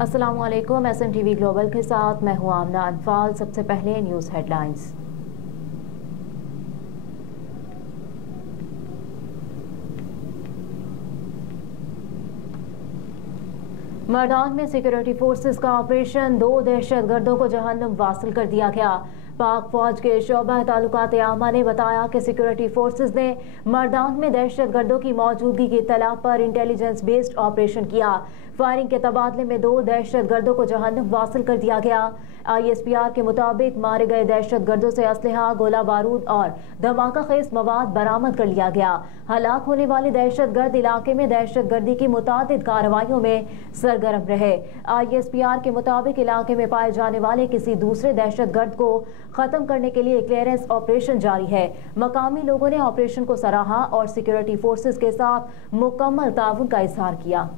अस्सलामुअलैकुम। SMTV global के साथ मैं हूं आमना अनफाल। सबसे पहले न्यूज़ हेडलाइंस। मर्दान में सिक्योरिटी फोर्सेस का ऑपरेशन, 2 दहशतगर्दों को जहन्नुम वासिल कर दिया गया। पाक फौज के शोबा ताल्लुकात आमा ने बताया कि सिक्योरिटी फोर्सेस ने मर्दान में दहशतगर्दों की मौजूदगी की इत्तला पर इंटेलिजेंस बेस्ड ऑपरेशन किया। फायरिंग के तबादले में 2 दहशतगर्दों को जहन्नुम वासिल कर दिया गया। ISPR के मुताबिक मारे गए दहशतगर्दों से असलहा, गोला बारूद और धमाका खेज मवाद बरामद कर लिया गया। हलाक होने वाले दहशतगर्द इलाके में दहशतगर्दी की मुतादिद कार्रवाइयों में सरगर्म रहे। ISPR के मुताबिक इलाके में पाए जाने वाले किसी दूसरे दहशतगर्द को खत्म करने के लिए क्लियरेंस ऑपरेशन जारी है। मकामी लोगों ने ऑपरेशन को सराहा और सिक्योरिटी फोर्सेस के साथ मुकम्मल ताउन का इजहार किया।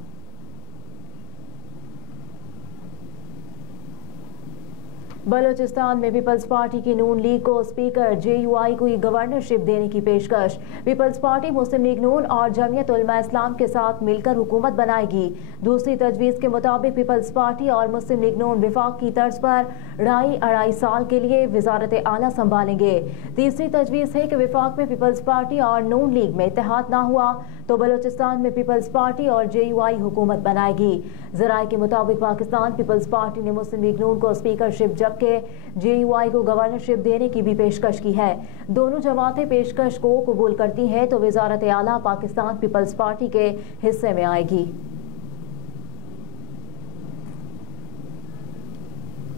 बलूचिस्तान में पीपल्स पार्टी की नून लीग को स्पीकर JUI को गवर्नरशिप देने की पेशकश। पीपल्स पार्टी मुस्लिम लीग नून और जमीयत उलमा इस्लाम के साथ मिलकर हुकूमत बनाएगी। दूसरी तजवीज़ के मुताबिक पीपल्स पार्टी और मुस्लिम लीग नून विफाक की तर्ज पर 2.5 साल के लिए वजारत आला संभालेंगे। तीसरी तजवीज़ है कि विफाक में पीपल्स पार्टी और नून लीग में इत्तेहाद ना हुआ तो बलूचिस्तान में पीपल्स पार्टी और JUI हुकूमत बनाएगी। ज़राए के मुताबिक पाकिस्तान पीपल्स पार्टी ने मुस्लिम लीग नून को स्पीकरशिप जबकि JUI को गवर्नरशिप देने की भी पेशकश की है। दोनों जमातें पेशकश को कबूल करती हैं तो वजारत आला पाकिस्तान पीपल्स पार्टी के हिस्से में आएगी।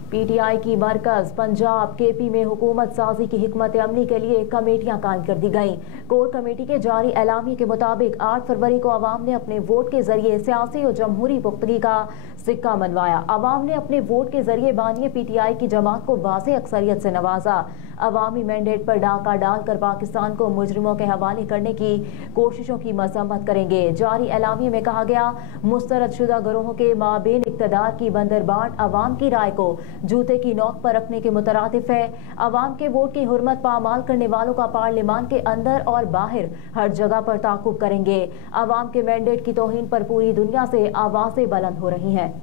PTI की मरकज पंजाब KP में हुकूमत साजी की हिकमत अमली के लिए कमेटियां कायम कर दी गईं। कोर कमेटी के जारी एलामी के मुताबिक 8 फरवरी को अवाम ने अपने वोट के जरिए सियासी और जमहूरी पुख्तगी का सिक्का मनवाया। अवाम ने अपने वोट के जरिए बानिए PTI की जमात को वाज़ेह अक्सरियत से नवाजा। अवामी मैंडेट पर डाका डालकर पाकिस्तान को मुजरिमों के हवाले करने की कोशिशों की मजम्मत करेंगे। जारी एलामी में कहा गया, मुस्तरद शुदा गिरोहों के माबेन इक़्तिदार की बंदरबांट अवाम की राय को जूते की नोक पर रखने के मुतरादिफ है। अवाम के वोट की हुर्मत पामाल करने वालों का पार्लियामान के अंदर और बाहर हर जगह पर ताकुब करेंगे। अवाम के मैंडेट की तौहीन पर पूरी दुनिया से आवाज़ें बुलंद हो रही हैं।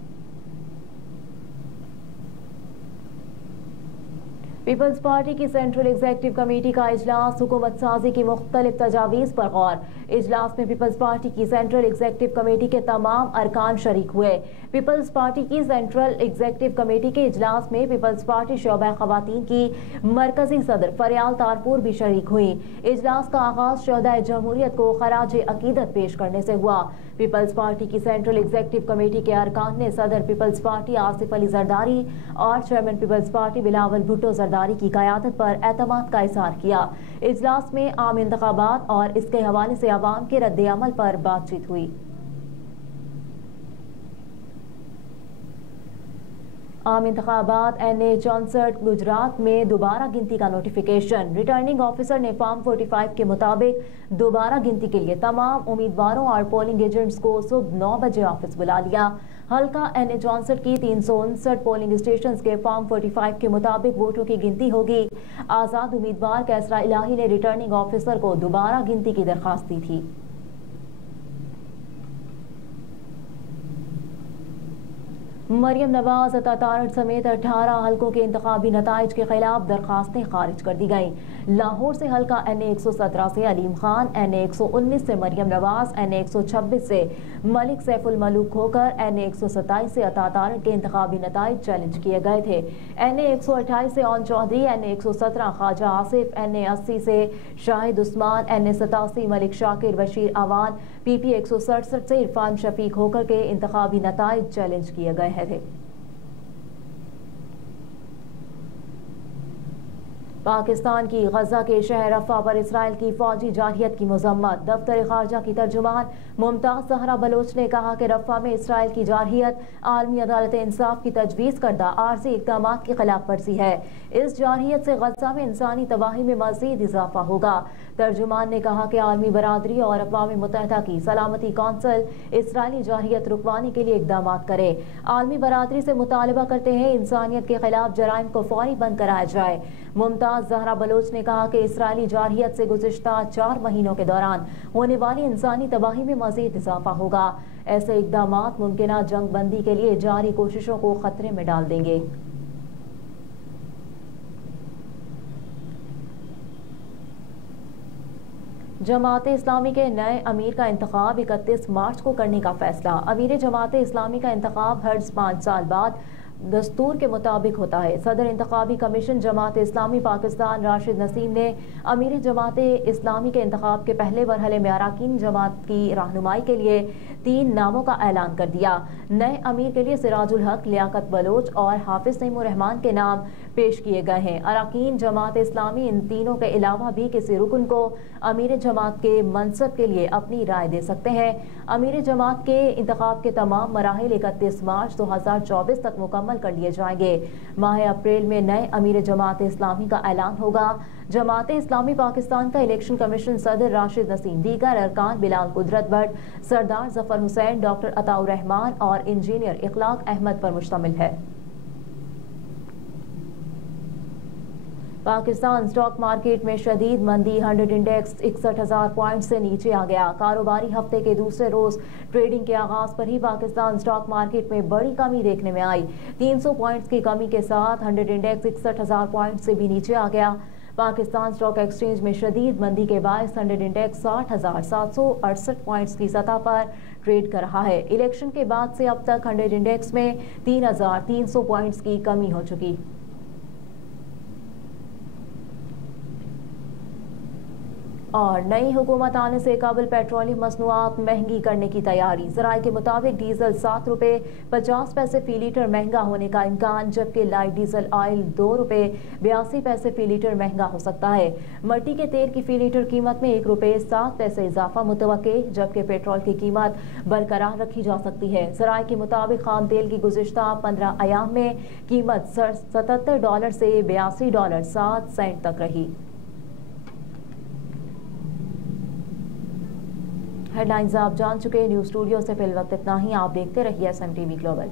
पीपल्स पार्टी की सेंट्रल एग्जीक्यूटिव कमेटी का इजलास, हुकूमत साजी की मुख्तलिफ तजावीज़ पर गौर। इजलास में पीपल्स पार्टी की सेंट्रल एग्जीक्यूटिव कमेटी के तमाम अरकान शरीक हुए। पीपल्स पार्टी की सेंट्रल एग्जीक्यूटिव कमेटी के इजलास में पीपल्स पार्टी शोबा खवातीन की मरकजी सदर फरियाल तारपुर भी शरीक हुई। इजलास का आगाज 14 जमहूरियत को खराज अकीदत पेश करने से हुआ। पीपल्स पार्टी की सेंट्रल एग्जीक्यूटिव कमेटी के अरकान ने सदर पीपल्स पार्टी आसिफ अली जरदारी और chairman people's party Bilawal Bhutto Zardari की क़यादत पर एतमाद का इज़हार किया। इजलास में आम इंतखाबात और इसके हवाले से अवाम के रद्द अमल पर बातचीत हुई। आम इंतखाबात NA 64 गुजरात में दोबारा गिनती का नोटिफिकेशन। रिटर्निंग ऑफिसर ने फॉर्म 45 के मुताबिक दोबारा गिनती के लिए तमाम उम्मीदवारों और पोलिंग एजेंट्स को सुबह 9 बजे ऑफिस बुला लिया। हल्का NA 64 की 359 पोलिंग स्टेशन के फॉर्म 45 के मुताबिक वोटों की गिनती होगी। आज़ाद उम्मीदवार कैसरा इलाही ने रिटर्निंग ऑफिसर को दोबारा गिनती की दरख्वास्त दी थी। मरियम नवाज अतातारट समेत 18 हल्कों के इंतखाबी नताइज के खिलाफ दरखास्तें खारिज कर दी गईं। लाहौर से हल्का NA 117 से अलीम खान, NA 119 से मरियम नवाज, NA 126 से मलिक सैफुल मलूक होकर NA 127 से अतातारट के इंतखाबी नताइज चैलेंज किए गए थे। NA 128 से ओन चौधरी, NA 117 ख्वाजा आसिफ, NA 80 से शाहिद उस्मान, NA 87 मलिक शाकिर बशीर अवान, PP 167 से इरफान शफीक होकर के इंतखाबी नताइज चैलेंज किए गए थे। पाकिस्तान की गजा के शहर रफा पर इसराइल की फौजी जारहियत की मजम्मत। दफ्तर खारजा की तर्जुमान मुमताज जहरा बलोच ने कहा कि रफा में इसराइल की जारहियत आलमी अदालत इंसाफ की तजवीज़ करदा आर्जी इक़दामात की खिलाफ वर्जी है। इस जारहियत से गजा में इंसानी तबाही में मज़ीद इजाफा होगा। तर्जुमान ने कहा कि आलमी बरादरी और अक़वाम मुत्तहिदा की सलामती कौंसिल इसराइली जारहियत रुकवाने के लिए इक़दाम करे। आलमी बरादरी से मुतालबा करते हैं इंसानियत के खिलाफ जराइम को फौरी बंद कराया जाए। मुमताज़ ज़हरा बलोच ने कहा कि इसराइली जारहियत से गुज़िश्ता 4 महीनों के दौरान होने वाली इंसानी तबाही में मज़ीद इजाफा होगा। ऐसे इक़दामात मुमकिना जंग बंदी के लिए जारी कोशिशों को खतरे में डाल देंगे। जमाते इस्लामी के नए अमीर का इंतखाब 31 मार्च को करने का फैसला। अमीर जमाते इस्लामी का इंतखाब हर 5 साल बाद दस्तूर के मुताबिक होता है। सदर इंतखाबी कमीशन जमात इस्लामी पाकिस्तान राशिद नसीम ने अमीर जमात इस्लामी के इंतखाब के पहले मरहले में अरकान जमात की रहनुमाई के लिए 3 नामों का ऐलान कर दिया। नए अमीर के लिए सिराजुल हक, लियाकत बलोच और हाफिज नईमुर रहमान के नाम पेश किए गए हैं। अरकान जमात इस्लामी इन तीनों के अलावा भी किसी रुकन को अमीर जमात के मनसब के लिए अपनी राय दे सकते हैं। अमीर जमात के इंतखाब के तमाम मराहिल 31 मार्च 2024 तक मुकम्मल कर लिए जाएंगे। माह अप्रैल में नए अमीर जमात इस्लामी का ऐलान होगा। जमात इस्लामी पाकिस्तान का इलेक्शन कमीशन सदर राशिद नसीम, दीगर अरकान बिलाल कुदरत भट्ट, सरदार जफर हुसैन, डॉक्टर अताउर रहमान और इंजीनियर इखलाक अहमद पर मुश्तमिल है। पाकिस्तान स्टॉक मार्केट में शदीद मंदी, 100 इंडेक्स 61,000 पॉइंट से नीचे आ गया। कारोबारी हफ्ते के दूसरे रोज ट्रेडिंग के आगाज पर ही पाकिस्तान स्टॉक मार्केट में बड़ी कमी देखने में आई। 300 पॉइंट्स की कमी के साथ 100 इंडेक्स 61,000 पॉइंट से भी नीचे आ गया। पाकिस्तान स्टॉक एक्सचेंज में शदीद मंदी के बायस 100 इंडेक्स 60,768 पॉइंट्स की सतह पर ट्रेड कर रहा है। इलेक्शन के बाद से अब तक 100 इंडेक्स में 3,300 पॉइंट्स की कमी हो चुकी। और नई हुकूमत आने से काबुल पेट्रोलियम मसनूआत महंगी करने की तैयारी। ज़राए के मुताबिक डीजल 7 रुपये 50 पैसे फी लीटर महंगा होने का इम्कान, जबकि लाइट डीजल ऑयल 2 रुपये 82 पैसे फी लीटर महंगा हो सकता है। मट्टी के तेल की फी लीटर कीमत में 1 रुपये 7 पैसे इजाफा मुतवक्के, जबकि पेट्रोल की कीमत बरकरार रखी जा सकती है। ज़राए के मुताबिक खाम तेल की गुज़िश्ता 15 अयाम में कीमत $77 से $82.07 तक रही। हेडलाइंस आप जान चुके। न्यूज़ स्टूडियो से फिल वक्त इतना ही। आप देखते रहिए SMTV ग्लोबल।